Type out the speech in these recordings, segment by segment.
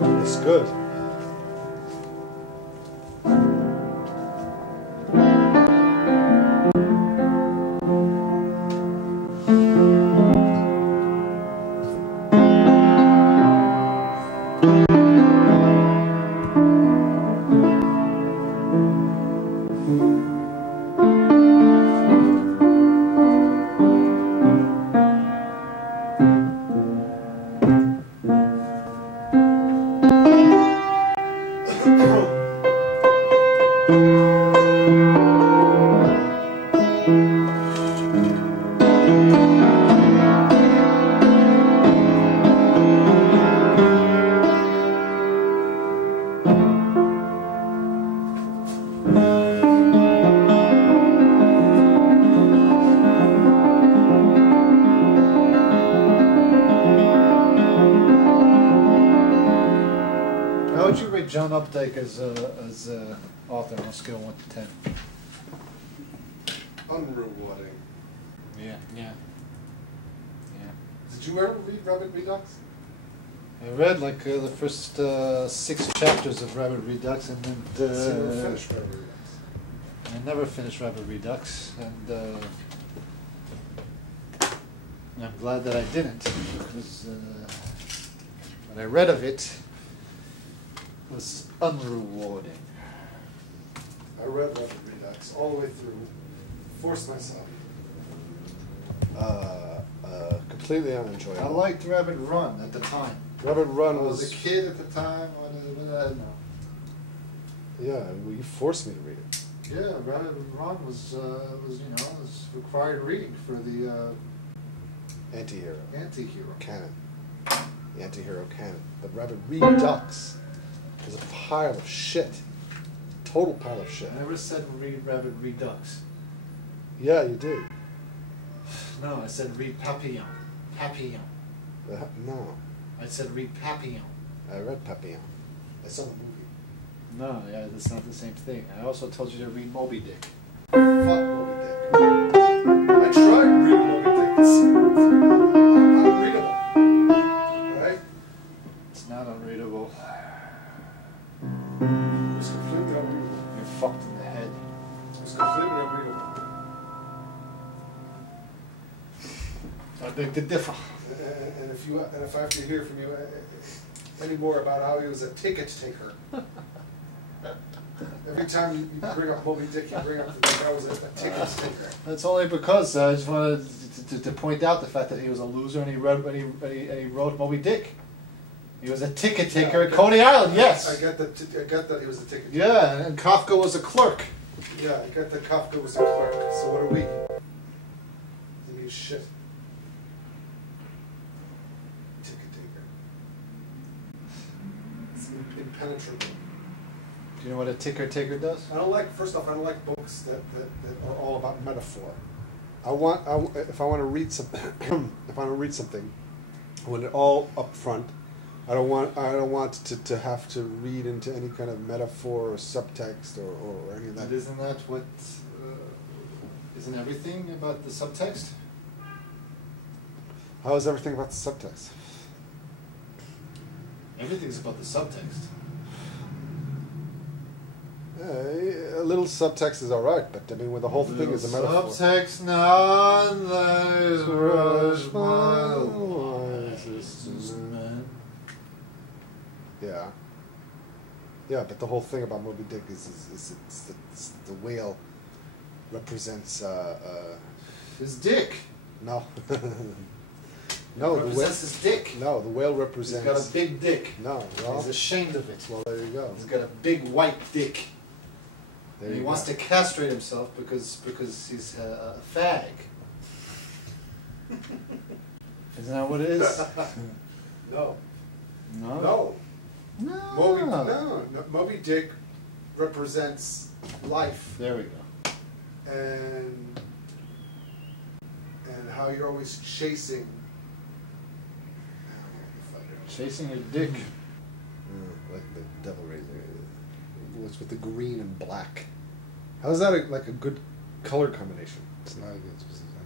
It's good. How would you rate John Updike as author on a scale of 1 to 10? Unrewarding. Yeah. Did you ever read Rabbit Redux? I read like the first 6 chapters of Rabbit Redux, and then So you never finished Rabbit Redux. I never finished Rabbit Redux, and I'm glad that I didn't, because what I read of it was unrewarding. I read Rabbit Redux all the way through, forced myself. Completely unenjoyable. I liked Rabbit Run at the time. Rabbit Run I was was a kid at the time. Yeah, well, you forced me to read it. Yeah, Rabbit Run was was required reading for the Anti-hero. anti-hero. Canon. The anti-hero canon. The Rabbit Redux is a pile of shit. Total pile of shit. I never said read Rabbit Redux. Yeah, you did. No, I said read Papillon. Papillon. No, I said read Papillon. I read Papillon. I saw the movie. No, yeah, that's not the same thing. I also told you to read Moby Dick. Fuck Moby Dick. I tried reading Moby Dick. It's unreadable. Right? It's not unreadable. It was completely unreadable. You're fucked in the head. It was completely unreadable. I beg to differ. And if I have to hear from you any more about how he was a ticket taker. Every time you bring up Moby Dick, you bring up the guy was a ticket taker. That's only because I just wanted to point out the fact that he was a loser and he wrote Moby Dick. He was a ticket taker at Coney Island, yes. I get that he was a ticket taker. Yeah, and Kafka was a clerk. Yeah, I get that Kafka was a clerk. So what are we? He means shit. Ticket taker. It's impenetrable. Do you know what a ticker taker does? I don't like. First off, I don't like books that are all about metaphor. If I want to read something, if I want to read something, I want it all up front. I don't want to have to read into any kind of metaphor or subtext or any of that. And isn't that what? Isn't everything about the subtext? How is everything about the subtext? Everything's about the subtext. A little subtext is all right, but I mean, when the whole thing is a metaphor. Subtext, none lies rush my wisest men. Yeah. Yeah, but the whole thing about Moby Dick is the whale represents His dick. no. No, the whale Represents his dick. No, the whale He's represents got a big dick. No, well, He's ashamed of it. well there you go. He's got a big white dick. There And he you wants go. to castrate himself because he's a fag. Isn't that what it is? No. No. No. Moby Dick represents life There we go. and how you're always chasing. Chasing your dick. Like the Devil Raiser. What's with the green and black? How is that like a good color combination? It's not a good.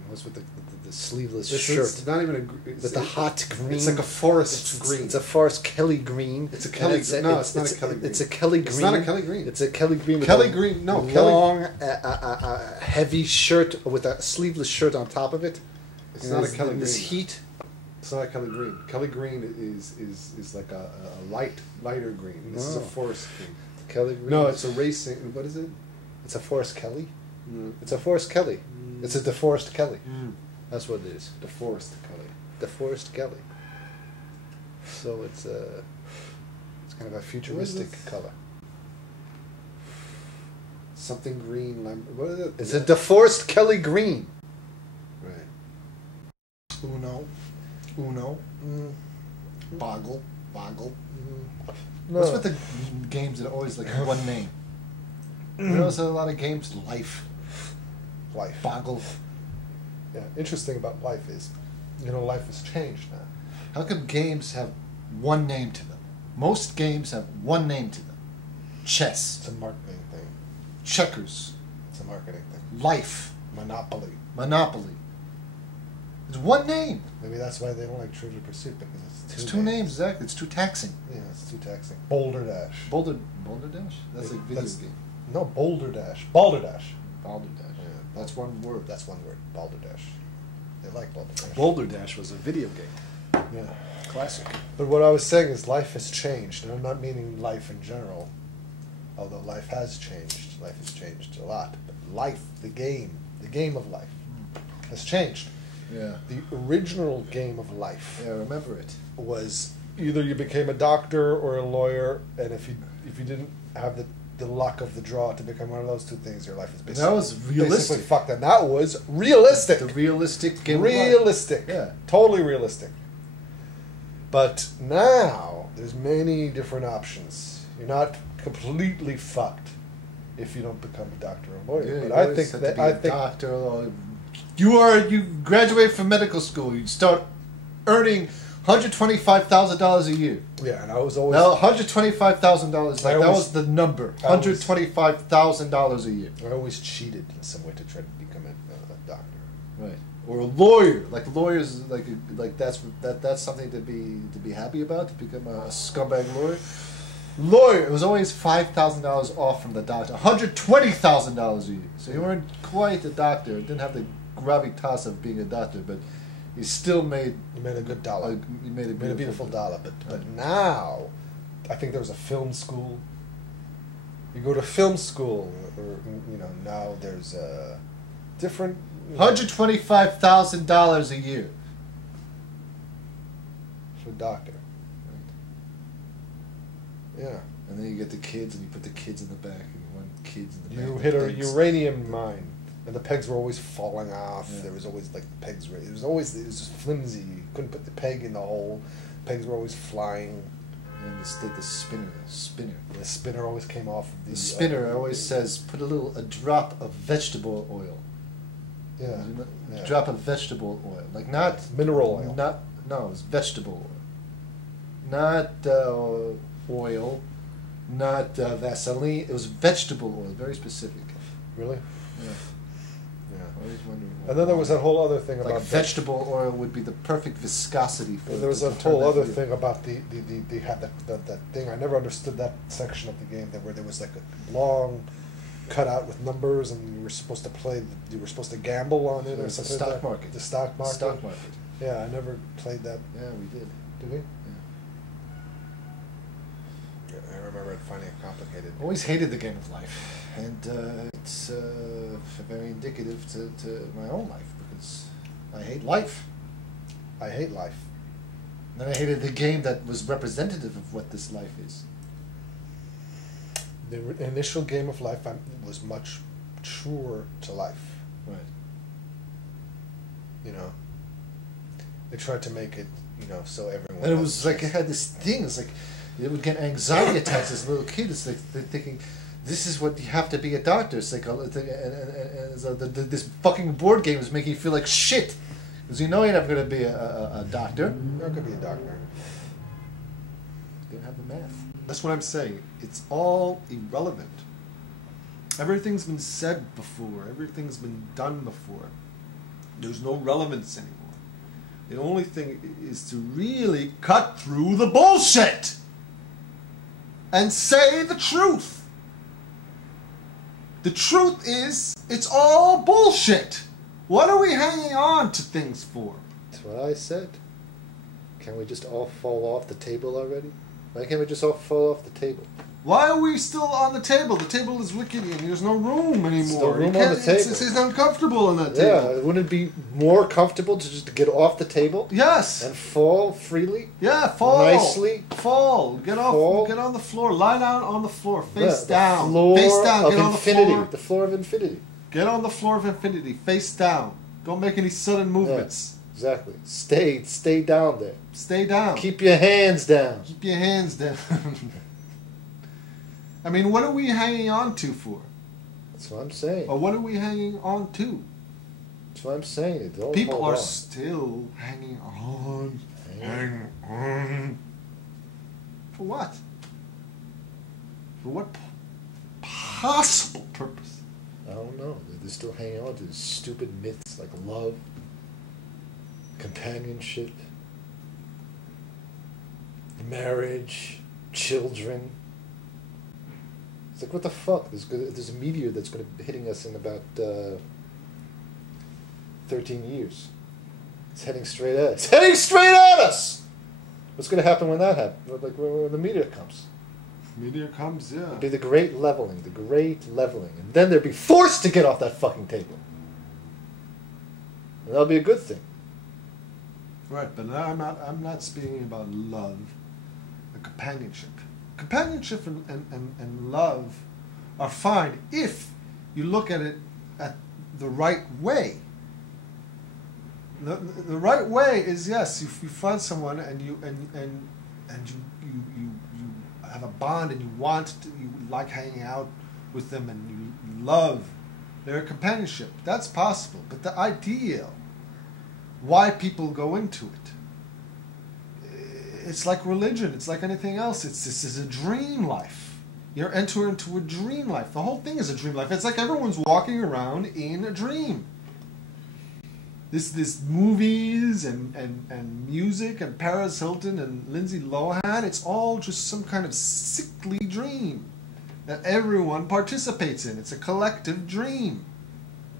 What's with the the sleeveless This shirt is not even a with the hot green. It's like a forest green. It's a forest Kelly green. It's a Kelly. No, it's not a Kelly green. It's a Kelly green. It's not a Kelly green. It's a Kelly green. With Kelly a green. No, long, heavy shirt with a sleeveless shirt on top of it. It's not a Kelly in green. this heat. It's not a Kelly green. Kelly green is like a lighter green. This is a No. forest green. Kelly green. No, it's a racing. What is it? It's a Forest Kelly. Mm. It's a Forest Kelly. It's a DeForest Kelly. Mm. That's what it is. The forest Kelly. DeForest Kelly. So it's kind of a futuristic this? color. Something green. What is it? It's a DeForest Kelly green. Right. Uno, Boggle. No. What's with the games that are always like one name? You notice a lot of games, Life, Life. Boggle. Yeah. Interesting about life is, life has changed now. How come games have one name to them? Most games have one name to them. Chess, It's a marketing thing. checkers, It's a marketing thing. Life, Monopoly. Monopoly. It's one name. Maybe that's why they don't like Trivial Pursuit, because It's two names, exactly. It's too taxing. Yeah, it's too taxing. Boulder Dash. Boulder Dash? That's a video That's- game. No, Boulder Dash. Balder Dash. Boulder Dash. Yeah. That's one word. That's one word. Balder Dash. They like Boulder Dash. Boulder Dash was a video game. Yeah. Classic. But what I was saying is life has changed, and I'm not meaning life in general, although life has changed. Life has changed a lot. But life, the game of life, has changed. Yeah. The original game of life Yeah, remember it. was either you became a doctor or a lawyer, and if you didn't have the luck of the draw to become one of those two things, your life is basically That was realistic. Basically fucked. And that was realistic. The realistic game of life. Realistic. Yeah. Totally realistic. But now there's many different options. You're not completely fucked if you don't become a doctor or lawyer. Yeah, but you I always think have that to be I a think doctor. Or you graduate from medical school. You start earning $125,000 a year. yeah, and I was always Now, $125,000. I That always- was the number. I always- $125,000 a year. I always cheated in some way to try to become a doctor. Right. Or a lawyer. Like lawyers, like that's something to be happy about. To become a scumbag lawyer. Lawyer. It was always $5,000 off from the doctor. $120,000 a year. So you weren't quite a doctor. Didn't have the gravitas of being a doctor, but you still made. You made a good dollar. You made a You made a beautiful dollar. But Right. now, I think there was a film school. You go to film school, or now there's a different. $125,000 a year. For a doctor. Yeah. And then you get the kids, and you put the kids in the back, and you want kids in the back. You with hit a pegs. uranium mine, and the pegs were always falling off. Yeah. There was always the pegs were. It was just flimsy. You couldn't put the peg in the hole. Pegs were always flying. And the spinner. The spinner always came off. Of The spinner always says, put a drop of vegetable oil. Yeah. You know, Yeah. Drop of vegetable oil, like not Mineral oil. No, it's vegetable oil, not oil, not Vaseline. It was vegetable oil, very specific. Really? Yeah. Yeah. I always wondered. And then there was that whole other thing like about vegetable oil would be the perfect viscosity for. There was to a turn whole that other wheel. thing about they had that thing. I never understood that section of the game where there was like a long cutout with numbers, and you were supposed to you were supposed to gamble on it or It's the something. stock like that. market. The stock market. Stock market. Yeah, I never played that. Yeah, we did. Did we? Yeah. Yeah, I remember finding it complicated. Always hated the game of life, and it's very indicative to my own life because I hate life. I hate life. And I hated the game that was representative of what this life is. The initial game of life was much truer to life. Right. You know, they tried to make it, so everyone. And it had was a like it chance. had this thing. It's like it would get anxiety attacks as a little kid. It's like they're thinking, this is what you have to be a doctor. It's like and so this fucking board game is making you feel like shit because you know you're never going to be a doctor. You're not gonna be a doctor. You don't have the math. That's what I'm saying. It's all irrelevant. Everything's been said before. Everything's been done before. There's no relevance anymore. The only thing is to really cut through the bullshit and say the truth. The truth is, it's all bullshit. What are we hanging on to things for? That's what I said. Can we just all fall off the table already? Why can't we just all fall off the table? Why are we still on the table? The table is rickety and there's no room anymore. Still room You on the can't- table. It's uncomfortable on that Yeah, table. wouldn't it be more comfortable to just get off the table Yes. and fall freely? Yeah, fall. Nicely. Fall. Get off. Fall. Get on the floor. Lie down on the floor. Yeah, Face the down. floor Face down. of Get on infinity. the floor. The floor of infinity. Get on the floor of infinity. Face down. Don't make any sudden movements. Exactly. Stay down there. Stay down. Keep your hands down. Keep your hands down. I mean, what are we hanging on to for? That's what I'm saying. Or what are we hanging on to? That's what I'm saying. Don't People hold are on. still hanging on. Hanging on. For what? For what possible purpose? I don't know. They're still hanging on to stupid myths like love, companionship, marriage, children. It's like, what the fuck? There's a meteor that's going to be hitting us in about 13 years. It's heading straight at us. It's heading straight at us! What's going to happen when that happens? Like when the meteor comes? Meteor comes, yeah. It'd be the great leveling. And then they'd be forced to get off that fucking table. And that'll be a good thing. Right, but I'm not speaking about love, companionship. Companionship and love are fine if you look at it at the right way. The right way is, yes, you find someone and you have a bond and you like hanging out with them and you love their companionship. That's possible, but the ideal, why people go into it, it's like religion. It's like anything else. This is a dream life. You're entering into a dream life. The whole thing is a dream life. It's like everyone's walking around in a dream. This movies and music and Paris Hilton and Lindsay Lohan, it's all just some kind of sickly dream that everyone participates in. It's a collective dream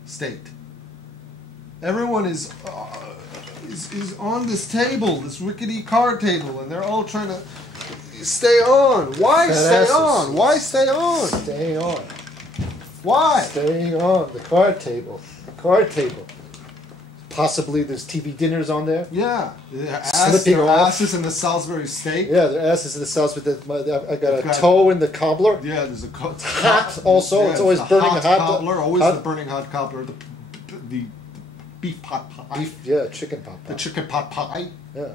state. Everyone is on this table, this rickety card table, and they're all trying to stay on. Why stay on? Why stay on? Staying on. Why? Staying on. The card table. Possibly there's TV dinners on there. Yeah. Slipping Their off. asses in the Salisbury steak. Yeah, their asses in the sauce with I got a Got- toe in the cobbler. Yeah, there's a Hot also, it's always the burning hot hot. cobbler, always hot- the burning hot cobbler, the beef pot pie, Beef, yeah, chicken pot pie. the chicken pot pie. Yeah.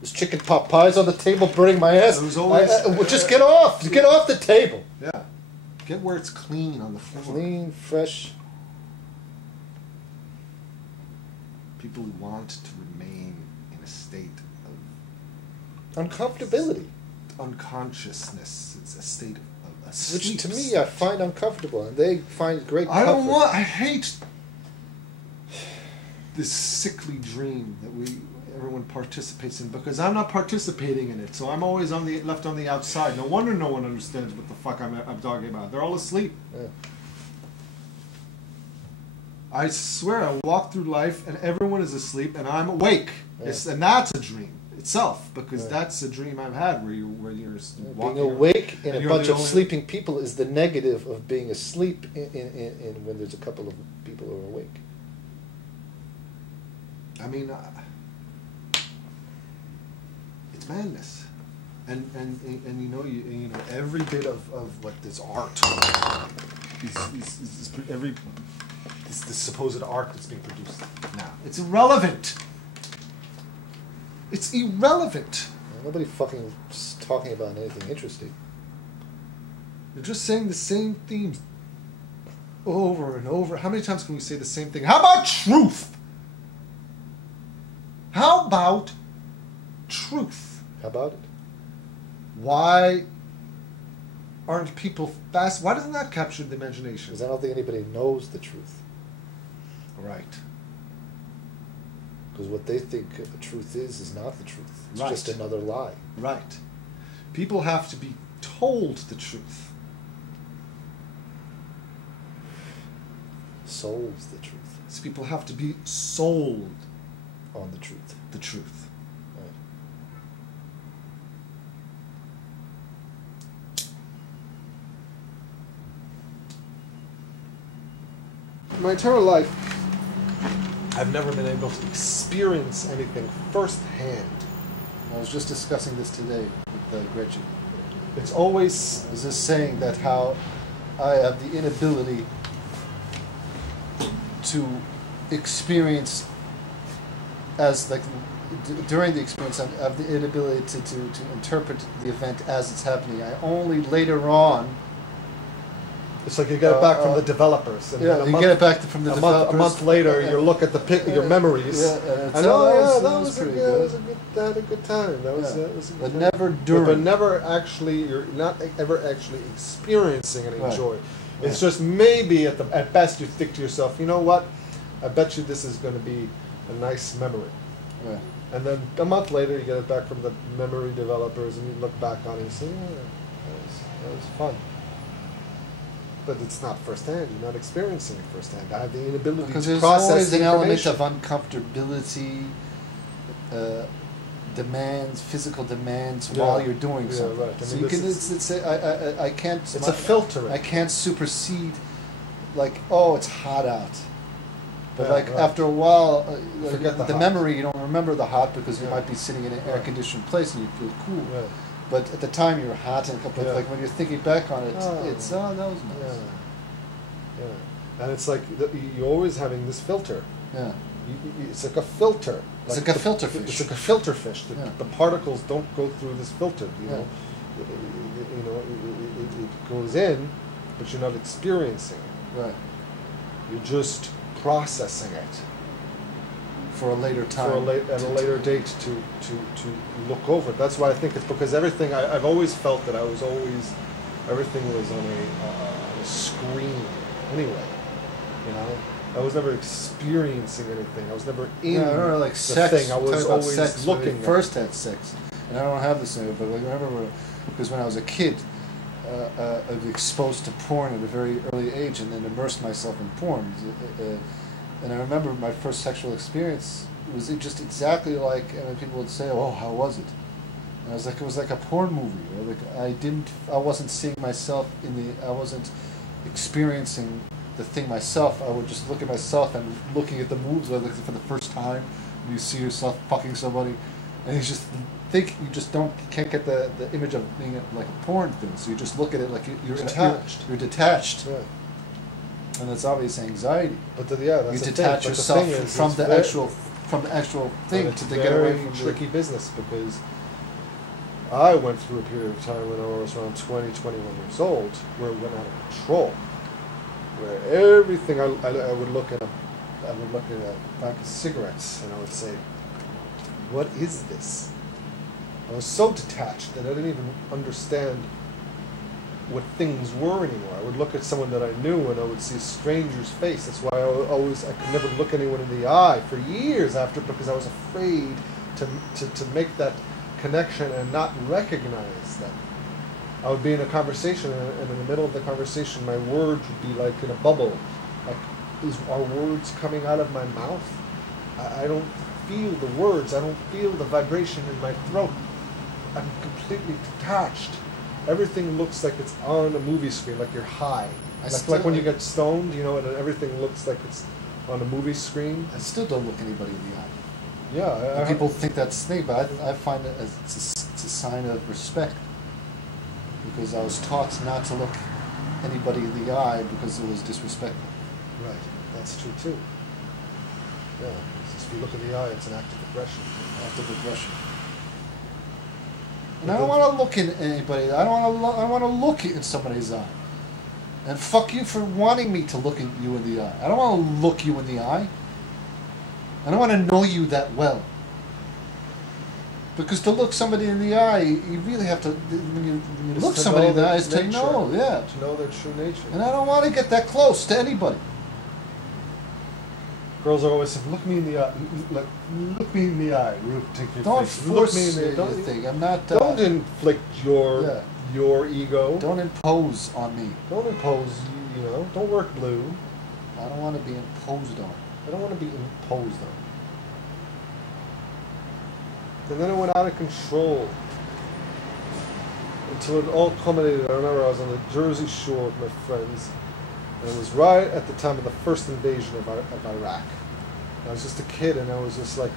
There's chicken pot pies on the table burning my ass. There's always- well, just get off. Get off the table. Yeah, get where it's clean on the floor. Clean, fresh. People who want to remain in a state Uncomfortability. of unconsciousness. It's a state of a Which sleep to me state. I find uncomfortable, and they find great I don't comfort. want. I hate this sickly dream that everyone participates in, because I'm not participating in it. So I'm always left on the outside. No wonder no one understands what the fuck I'm talking about. They're all asleep. Yeah. I swear, I walk through life and everyone is asleep and I'm awake. Yeah. And that's a dream itself, because Yeah. that's a dream I've had where you're walking Being awake in and a you're bunch the of only- sleeping people is the negative of being asleep in when there's a couple of people who are awake. I mean, it's madness, and you know every bit of what this art is every this supposed art that's being produced now, it's irrelevant. It's irrelevant. Nobody fucking is talking about anything interesting. They're just saying the same themes over and over. How many times can we say the same thing? How about truth? How about truth? How about it? Why aren't people fast? Why doesn't that capture the imagination? Because I don't think anybody knows the truth. Right. Because what they think the truth is not the truth. It's Right. just another lie. Right. People have to be told the truth. Soul's the truth. So people have to be sold On the truth. the truth. Right. My entire life, I've never been able to experience anything firsthand. I was just discussing this today with Gretchen. It's always I was just saying that how I have the inability to experience as like during the experience I have the inability to interpret the event as it's happening. I only later on it's like you get it back from the developers, and then you get it back from the a developers. month later, you look at your memories. Yeah, and it's, and that that was pretty that good. was a good, that had a good time. That was, Yeah. that was a good But time. never during. But never actually, you're not ever actually experiencing any Right. joy. It's Yeah. just maybe at best you think to yourself, you know what? I bet you this is going to be a nice memory. Yeah. And then a month later, you get it back from the memory developers, and you look back on it and say, yeah, that was fun. But it's not firsthand. You're not experiencing it firsthand. I have the inability Because to there's process always the an element information. of uncomfortability, demands, physical demands Yeah. while you're doing Yeah, something. right. I So mean, you this can. is- I can't. It's a filtering. I can't supersede, like, oh, it's hot out. But Yeah, like right. after a while, Forget the hot. memory. You don't remember the hot because you Yeah. might be sitting in an Right. air-conditioned place and you feel cool. Right. But at the time you're hot and Yeah. like when you're thinking back on it, Oh. it's that was Yeah. nice. Yeah. And it's like you're always having this filter. Yeah. It's like a filter. It's like a filter fish. It's like a filter fish. Yeah. The particles don't go through this filter. You Yeah. know, it goes in, but you're not experiencing it. Right. You're just processing it For a later time. at a later date to look over it. That's why I think it's because everything I've always felt that everything was on a screen anyway. You know, I was never experiencing anything. I was never in Yeah, I remember like the sex. thing. I was talking about always sex when looking we at first had sex, and I don't have this anymore. But like, I remember because when I was a kid, I was exposed to porn at a very early age, and then immersed myself in porn. And I remember my first sexual experience was just exactly like people would say, "Oh, how was it?" And I was like, it was like a porn movie. Or like I wasn't seeing myself I wasn't experiencing the thing myself. I would just look at myself and looking at the moves like for the first time. And you see yourself fucking somebody, and you just think you just can't get the image of being like a porn thing. So you just look at it like you're Detached. You're detached, Yeah. and that's obvious anxiety. But that's You the thing. detach But yourself the thing is, from it's the very- actual but thing it's to get away very from tricky business because I went through a period of time when I was around 20, 21 years old where it went out of control. Where everything I would look at a pack of cigarettes and I would say, "What is this?" I was so detached that I didn't even understand what things were anymore. I would look at someone that I knew and I would see a stranger's face. That's why I could never look anyone in the eye for years after because I was afraid to make that connection and not recognize them. I would be in a conversation and in the middle of the conversation my words would be like in a bubble. Like, are words coming out of my mouth? I don't feel the words. I don't feel the vibration in my throat. I'm completely detached. Everything looks like it's on a movie screen, like you're high. Like when you get stoned, you know, and everything looks like it's on a movie screen. I still don't look anybody in the eye. Yeah. And people think that's snake, but I find it as it's a sign of respect. Because I was taught not to look anybody in the eye because it was disrespectful. Right. That's true too. Yeah. If you look in the eye, it's an act of aggression. Act of aggression. And I don't want to look in anybody. I don't want to look in somebody's eye. And fuck you for wanting me to look at you in the eye. I don't want to look you in the eye. I don't want to know you that well. Because to look somebody in the eye, you really have to. When you Just look to somebody know in the their eyes, to nature. know, yeah. To know their true nature. And I don't want to get that close to anybody. Of Girls are always saying, "Look me in the eye, look me in the eye." Take your Don't face. Look force me in the don't, anything. I'm not. don't inflict Yeah. your ego. Don't impose on me. Don't impose. You know. Don't work blue. I don't want to be imposed on. I don't want to be imposed on. And then it went out of control until it all culminated. I remember I was on the Jersey Shore with my friends, and it was right at the time of the first invasion of Iraq. I was just a kid, and I was just like,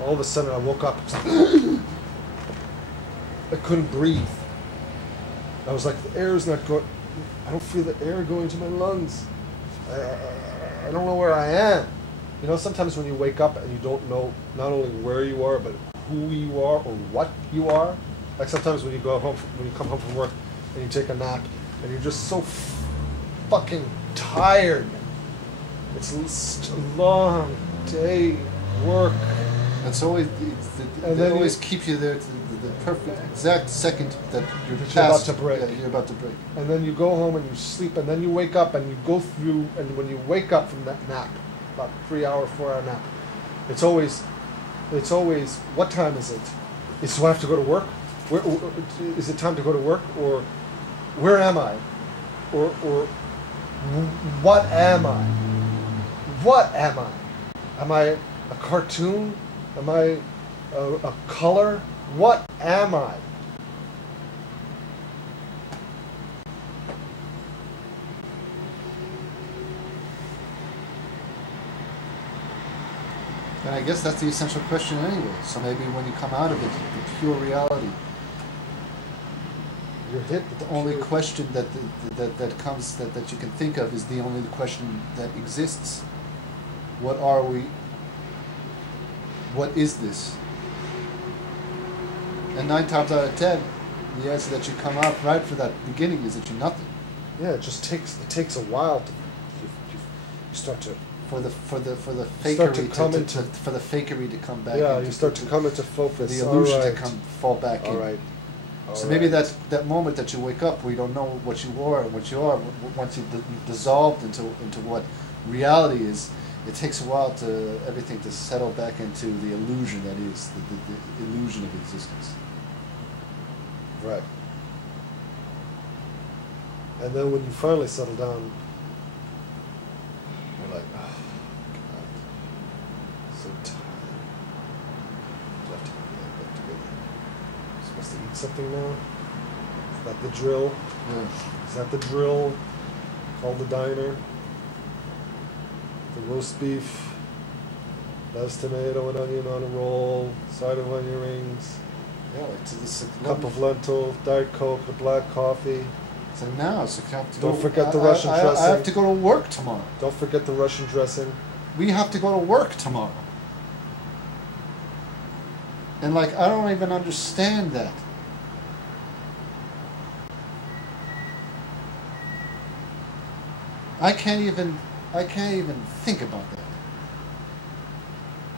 all of a sudden I woke up. I couldn't breathe. I was like, the air is not going. I don't feel the air going to my lungs. I don't know where I am. You know, sometimes when you wake up and you don't know not only where you are, but who you are or what you are. Like sometimes when you go home, when you come home from work and you take a nap, and you're just so fucking tired. It's a long day work. It's always And they then always you- keep you there to the perfect exact second that you're That you're about past- to break. Yeah, you're about to break. And then you go home and you sleep, and then you wake up and you go through, and when you wake up from that nap, about 3 hour, 4 hour nap, it's always, what time is it? Do I have to go to work? Where, is it time to go to work? Or where am I? Or what am I? What am I? Am I a cartoon? Am I a color? What am I? And I guess that's the essential question anyway. So maybe when you come out of it, the pure reality, You're hit with the only question that comes that you can think of is the only question that exists. What are we? What is this? And 9 times out of 10, the answer that you come out right for that beginning is that you're nothing. Yeah, it takes a while to you start to For the Start to fakery come to into- for the fakery to come back. yeah, into- you start to come into focus. for the illusion All to right. come fall back in. All right. So All maybe right. that moment that you wake up where you don't know what you are and what you are, once you've dissolved into what reality is, it takes a while to everything to settle back into the illusion that is the illusion of existence. Right. And then when you finally settle down, you're like, oh, God, so tired. Do I have to go supposed to eat something now? Is that the drill? Yeah. Is that the drill? Call the diner. The roast beef, lettuce, tomato, and onion on a roll, side of onion rings, Yeah, like to this cup of lentil, Diet Coke, the black coffee. So now, so I have to Don't go, forget the I- Russian I dressing. have to go to work tomorrow. Don't forget the Russian dressing. We have to go to work tomorrow. And like, I don't even understand that. I can't even think about that.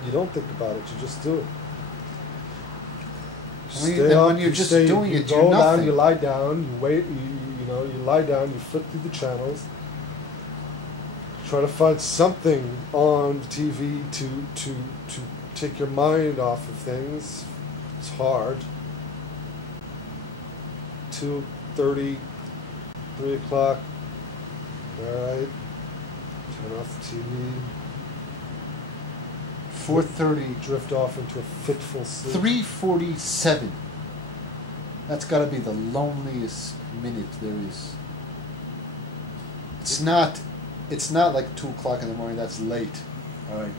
You don't think about it, you just do it. I mean, Stay and up, when you're you just stay, doing you it, go you're down, nothing. you lie down, you wait, you lie down, you flip through the channels, try to find something on TV to take your mind off of things. It's hard. 2:30, 3 o'clock. All right. Turn off the TV. 4:30, Drift off into a fitful sleep. 3:47. That's got to be the loneliest minute there is. It's not like 2 o'clock in the morning. That's late. All right.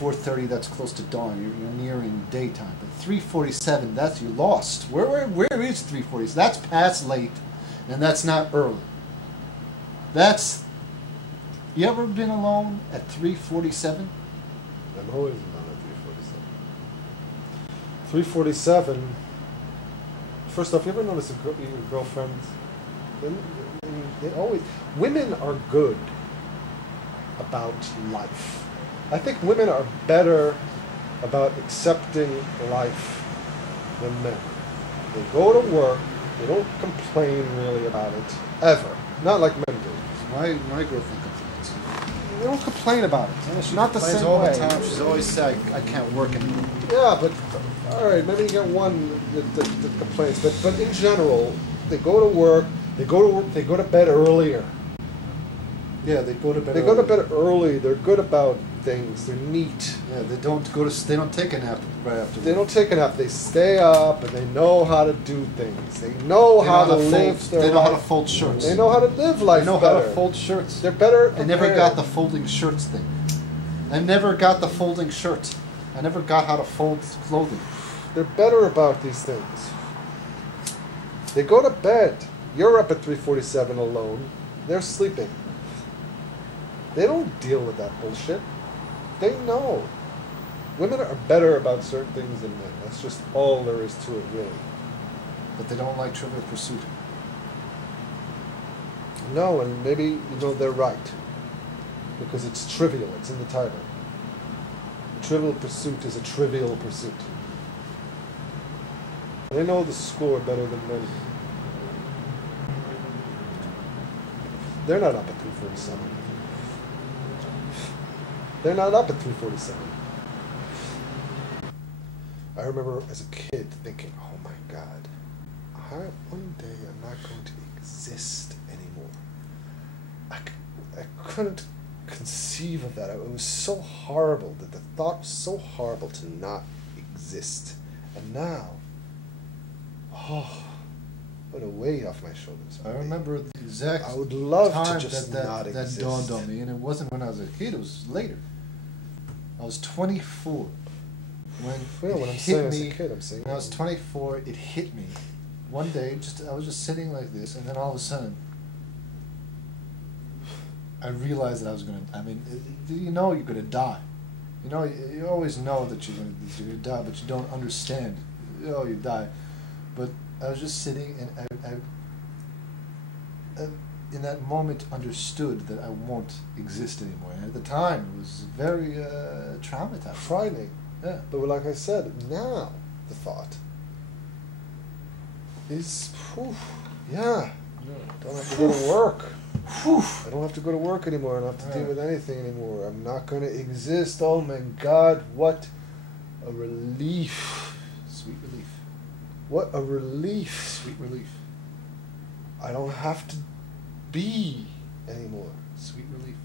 4:30. That's close to dawn. You're nearing daytime. But 3:47. That's you're lost. Where is 3:47? That's past late, and that's not early. That's. You ever been alone at 3:47? I'm always alone at 3:47. 3:47. First off, you ever notice your girlfriends? They always. Women are good about life. I think women are better about accepting life than men. They go to work. They don't complain really about it ever. Not like men do. My girlfriend complains. they don't complain about it. Yeah, she Not the complains same all way. the time. She's always saying, I can't work anymore. Yeah, but all right, maybe you get one that complains, but in general, they go to work. They go to bed earlier. Yeah, they go to bed They go to bed early. They're good about things. They're neat. Yeah, they don't take a nap right after. They don't take a nap. They stay up and they know how to do things. They know how to live their They know how to life. fold shirts. They know how to live life. They know better. how to fold shirts. They're better. I never prepared. got the folding shirts thing. I never got the folding shirt. I never got how to fold clothing. They're better about these things. They go to bed. You're up at 3:47 alone. They're sleeping. They don't deal with that bullshit. They know. Women are better about certain things than men. That's just all there is to it, really. But they don't like Trivial Pursuit. No, and maybe, they're right. Because it's trivial. It's in the title. Trivial Pursuit is a trivial pursuit. They know the score better than men. They're not up at 3:47. They're not up at 3:47. I remember as a kid thinking, oh my God, one day I'm not going to exist anymore. I couldn't conceive of that. It was so horrible, that the thought was so horrible to not exist. And now, what a weight off my shoulders. I remember the exact I would love time to just that not exist. dawned on me, and it wasn't when I was a kid, it was later. I was 24 when When it I'm hit saying me. as a kid, I'm saying When I was 24, it hit me. One day, I was just sitting like this, and then all of a sudden, I realized that I was you're gonna die. You always know that you're gonna die, but you don't understand. You die. But I was just sitting, and I in that moment understood that I won't exist anymore. And at the time, it was very traumatizing. Frightening. Yeah. But like I said, now the thought is, yeah, don't have to go to work. I don't have to go to work anymore. I don't have to deal with anything anymore. I'm not going to exist. Oh my God, what a relief. Sweet relief. What a relief. Sweet relief. I don't have to be anymore. Sweet relief.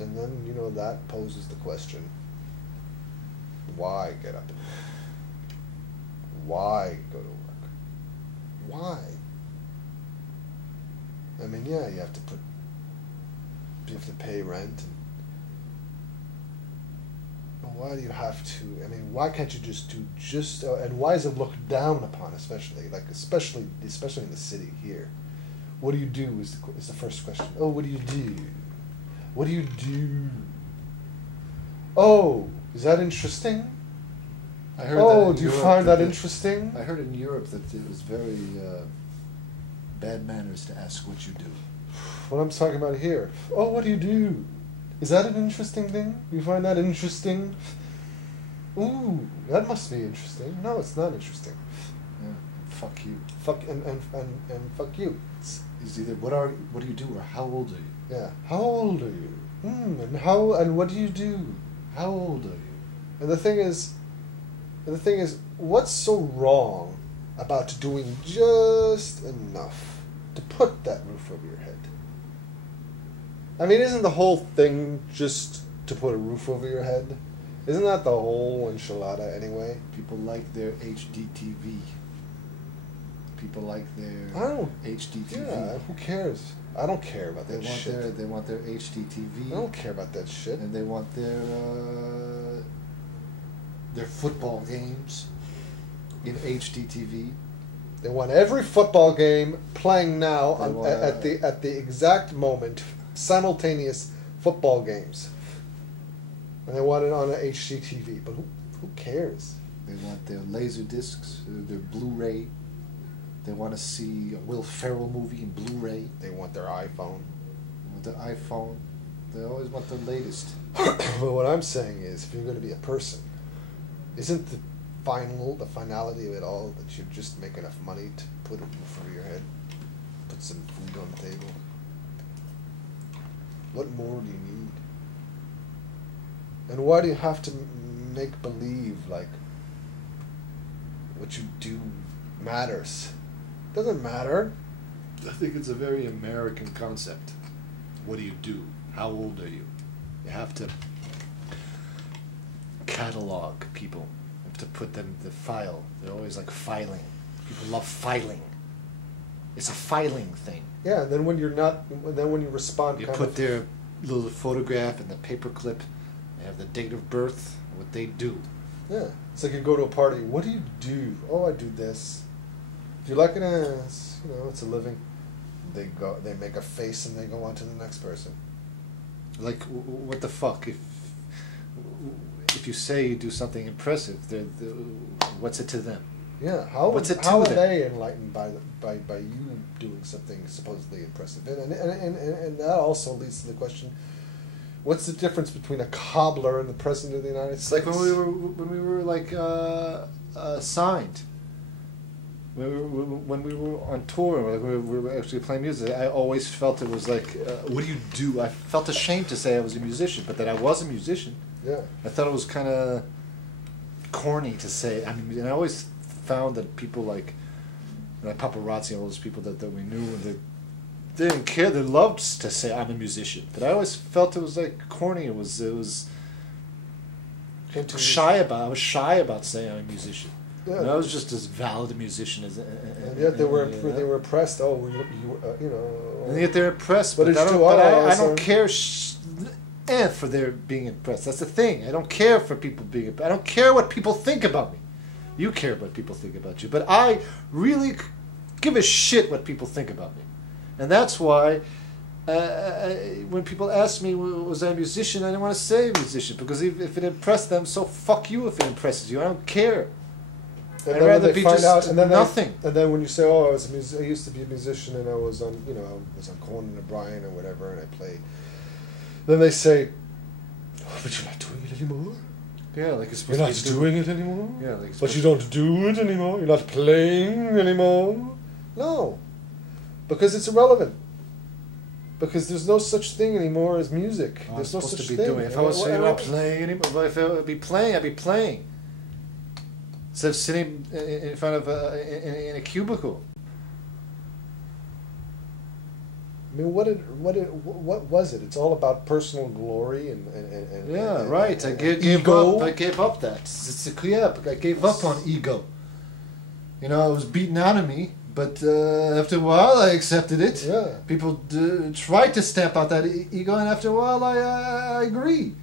And then, that poses the question, why get up in the morning? Why go to work? Why? I mean, yeah, you have to pay rent. But why do you have to? I mean, why can't you just do and why is it looked down upon, especially in the city here? What do you do is the first question. Oh, what do you do? What do you do? Oh, is that interesting? I heard Oh, that do you find that interesting? I heard in Europe that it was very bad manners to ask what you do. What I'm talking about here. Oh, what do you do? Is that an interesting thing? You find that interesting? Ooh, that must be interesting. No, it's not interesting. Yeah. Fuck you. Fuck and fuck you. It's either what do you do or how old are you? Yeah. How old are you? And what do you do? How old are you? And the thing is, what's so wrong about doing just enough to put that roof over your head? I mean, isn't the whole thing just to put a roof over your head? Isn't that the whole enchilada anyway? People like their HDTV. People like their HDTV. Yeah, who cares? I don't care about that shit. They want their HDTV. I don't care about that shit. And they want their football games in HDTV. They want every football game playing now at the exact moment, simultaneous football games, and they want it on an HDTV. But who cares? They want their laser discs, their Blu-ray. They want to see a Will Ferrell movie in Blu-ray. They want their iPhone. They want their iPhone. They always want the latest. But what I'm saying is, if you're going to be a person, isn't the finality of it all, that you just make enough money to put it in front of your head, put some food on the table. What more do you need? And why do you have to make believe like what you do matters? Doesn't matter. I think it's a very American concept. What do you do? How old are you? You have to catalog people. You have to put them in the file. They're always like filing. People love filing. It's a filing thing. Yeah, and then when you're not, then when you respond, You kind put of, their little photograph in the paper clip. They have the date of birth, what they do. yeah, it's like you go to a party. What do you do? Oh, I do this. If you like it, it's, you know, it's a living. They make a face and they go on to the next person. Like, what the fuck? If you say you do something impressive, what's it to them? Yeah, how What's it to how are them? they enlightened by you doing something supposedly impressive? And that also leads to the question: what's the difference between a cobbler and the president of the United It's States? like when we were like signed. When we were on tour, like we were actually playing music, I always felt it was like, what do you do? I felt ashamed to say I was a musician, but that I was a musician. Yeah, I thought it was kind of corny to say. I mean, and I always found that people like paparazzi and all those people that we knew, they didn't care. They loved to say I'm a musician, but I always felt it was like corny. It was shy about. I was shy about saying I'm a musician. yeah. And I was just as valid a musician as. And yet they were impressed. Oh, you know. And yet they're impressed, But but, it's I don't, too but I honest, don't or- care for their being impressed. That's the thing. I don't care for people being impressed. I don't care what people think about me. You care what people think about you. But I really give a shit what people think about me. And that's why when people ask me, was I a musician, I didn't want to say musician. Because if it impressed them, so fuck you if it impresses you. I don't care. And I'd then rather when they be find just out, and then nothing. And then when you say, "Oh, I used to be a musician, and I was on, you know, I was on Conan O'Brien or whatever, and I played," then they say, "Oh, but you're not doing it anymore. Yeah, like it's You're supposed not to be doing it anymore. Yeah, like it's But you supposed- don't do it anymore. You're not playing anymore." No, because it's irrelevant. Because there's no such thing anymore as music. I'm There's no supposed such to be thing. doing. If I was saying I'm not playing anymore, but if I would be playing, I'd be playing. Instead of sitting in front of in a cubicle. I mean, what was it? It's all about personal glory and Yeah, and- right. I and gave ego. up. I gave up that. I gave up on ego. You know, it was beaten out of me, but after a while, I accepted it. Yeah. People tried to stamp out that ego, and after a while, I agree.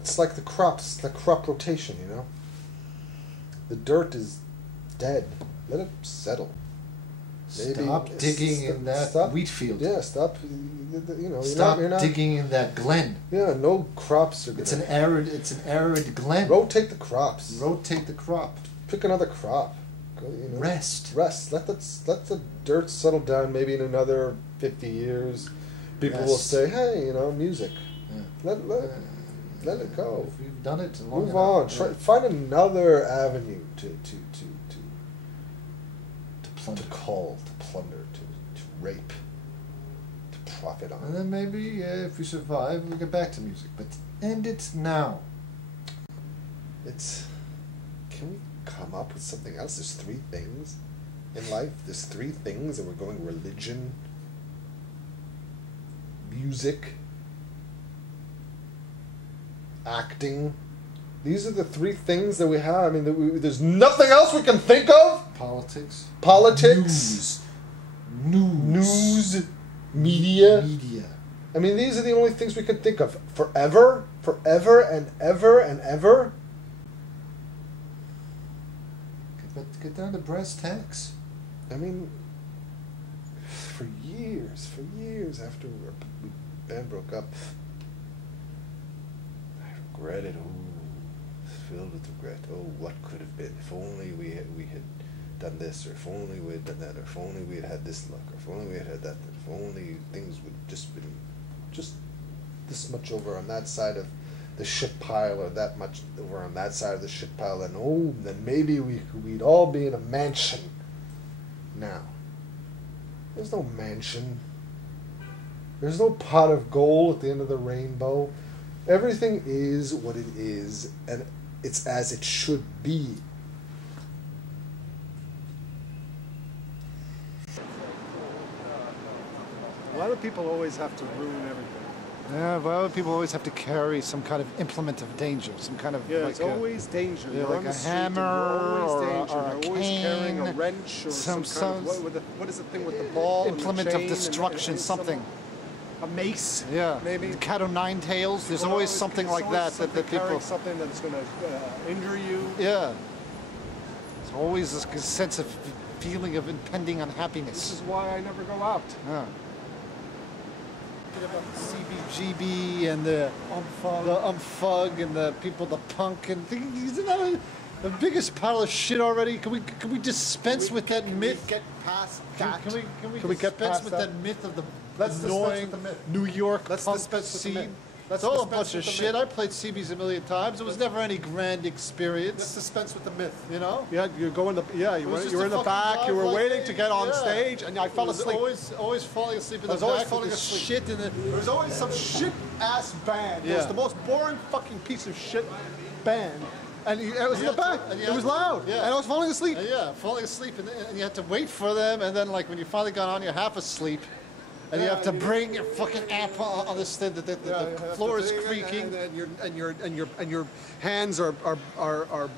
It's like the crops, the crop rotation. You know, the dirt is dead. Let it settle. Maybe Stop digging in that stop- wheat field. Yeah, stop. You know, Stop you're not. digging in that glen. Yeah, no crops are gonna. It's an arid glen. Rotate the crops. Rotate the crop. Pick another crop. Go, you know, Rest. Rest. Let the dirt settle down. Maybe in another 50 years, people will Rest. say, "Hey, you know, music. Yeah. Let it go. If we've done it long Move enough, on. yeah. Try, find another avenue to Plunder. cull, to plunder, to rape, to profit on. And then maybe if we survive, we'll get back to music. But end it now. Can we come up with something else? There's three things in life. There's three things that we're going: religion, music, acting. These are the three things that we have. I mean, there's nothing else we can think of. Politics. Politics, News. media. Media. I mean, these are the only things we can think of. Forever and ever and ever. Get down to brass tacks. I mean, for years after the band broke up, I regretted. Oh, filled with regret. Oh, what could have been? If only we had done this, or if only we had done that, or if only we had had this luck, or if only we had had that. If only things would just been just this much over on that side of the shit pile or that much over on that side of the shit pile, then maybe we'd all be in a mansion. Now, there's no mansion. There's no pot of gold at the end of the rainbow. Everything is what it is, and it's as it should be. Why do people always have to ruin everything? Yeah, why do people always have to carry some kind of implement of danger? Some kind of It's always danger. Yeah, You're like on the a street hammer and you're always danger. or a You're always carrying a cane, wrench or some kind of, what is the thing with the ball? implement and the of chain destruction, and something. A mace. Yeah, maybe. The cat o' nine tails. There's always something like that that people. Something that's going to injure you. Yeah. There's always this sense of feeling of impending unhappiness. This is why I never go out. Yeah. CBGB and the umfug and the people, the punk and isn't that the biggest pile of shit already? Can we dispense with that myth? Get past that. Can we get dispense past with that? that myth of the Let's dispense annoying with the myth. New York Let's punk dispense with the scene? myth. Let's It's all a dispense bunch of with the shit. myth. I played CBs a million times. It was never any grand experience. Let's dispense with the myth. You know? Yeah, you go in the you was were just you were a in the fucking back. You drive were like waiting to get on yeah. stage, and I fell It was asleep. Always falling asleep in I the was always back falling with this asleep. shit in the. There was always some shit ass band. It was Yeah. the most boring fucking piece of shit band, and it was in the back. It was loud, yeah. and I was falling asleep. Yeah, falling asleep, and you had to wait for them, and then like when you finally got on, you're half asleep, and you have to bring your fucking amp on this thing that the floor is creaking. And your hands are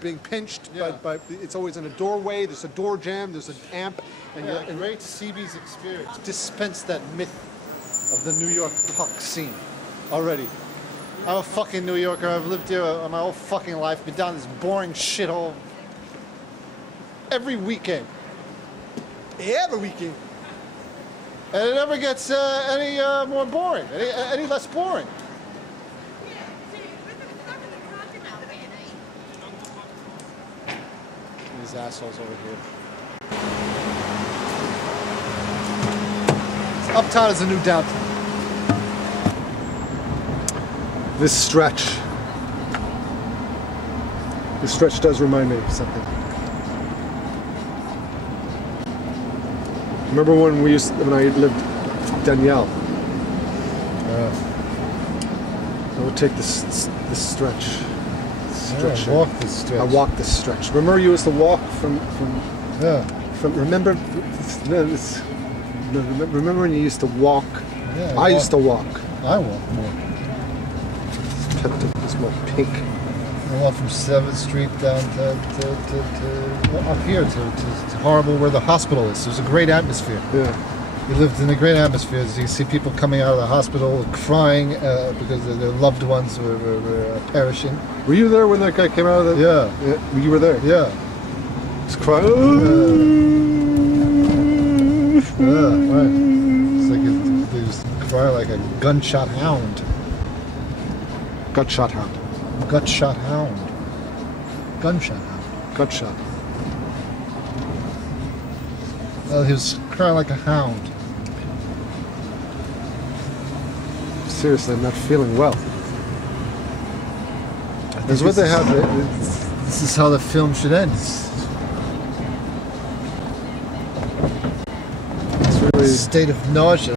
being pinched. Yeah. But it's always in a doorway. There's a door jam. There's an amp. And Yeah, you're a great CB's experience. Dispense that myth of the New York puck scene already. I'm a fucking New Yorker. I've lived here my whole fucking life. Been down this boring shithole every weekend. every weekend. And it never gets any more boring, any less boring. These assholes over here. Uptown is the new downtown. This stretch does remind me of something. Remember when I lived with Danielle? I would take this stretch. Yeah, walk this stretch. I walked this stretch. Remember you used to walk from remember remember when you used to walk? Yeah, I used to walk. I walk more. It's more pink. I walk from 7th Street down to up here to Horrible where the hospital is. There's a great atmosphere. Yeah. We lived in a great atmosphere. You can see people coming out of the hospital crying because their loved ones were perishing. Were you there when that guy came out of the? Yeah. You were there. Yeah. He's crying. Yeah, right. It's like they was crying like a gunshot hound. Gutshot hound. Gutshot hound. Gunshot hound. Gutshot. He was crying like a hound. Seriously, I'm not feeling well. That's what they have. This is how the film should end. It's really. State of nausea.